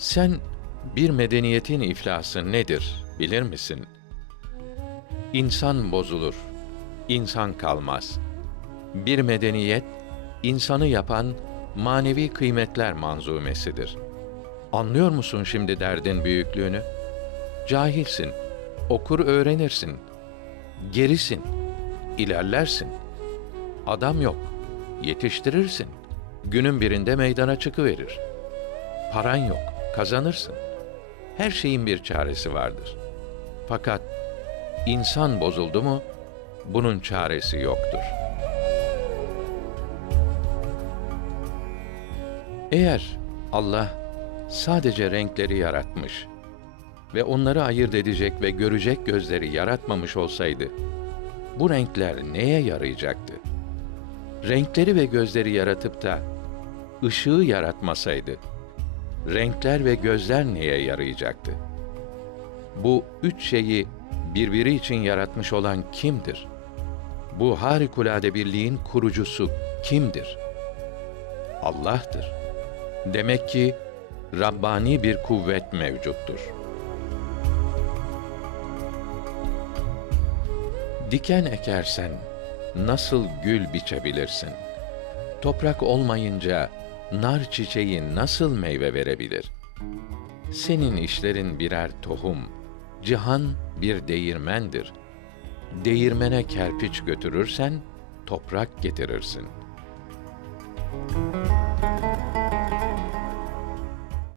Sen bir medeniyetin iflası nedir bilir misin? İnsan bozulur, insan kalmaz. Bir medeniyet, insanı yapan manevi kıymetler manzumesidir. Anlıyor musun şimdi derdin büyüklüğünü? Cahilsin, okur öğrenirsin. Gerisin, ilerlersin. Adam yok, yetiştirirsin. Günün birinde meydana çıkıverir. Paran yok, kazanırsın. Her şeyin bir çaresi vardır. Fakat insan bozuldu mu bunun çaresi yoktur. Eğer Allah sadece renkleri yaratmış ve onları ayırt edecek ve görecek gözleri yaratmamış olsaydı, bu renkler neye yarayacaktı? Renkleri ve gözleri yaratıp da ışığı yaratmasaydı, renkler ve gözler neye yarayacaktı? Bu üç şeyi birbiri için yaratmış olan kimdir? Bu harikulade birliğin kurucusu kimdir? Allah'tır. Demek ki Rabbani bir kuvvet mevcuttur. Diken ekersen nasıl gül biçebilirsin? Toprak olmayınca nar çiçeği nasıl meyve verebilir? Senin işlerin birer tohum, cihan bir değirmendir. Değirmene kerpiç götürürsen toprak getirirsin.''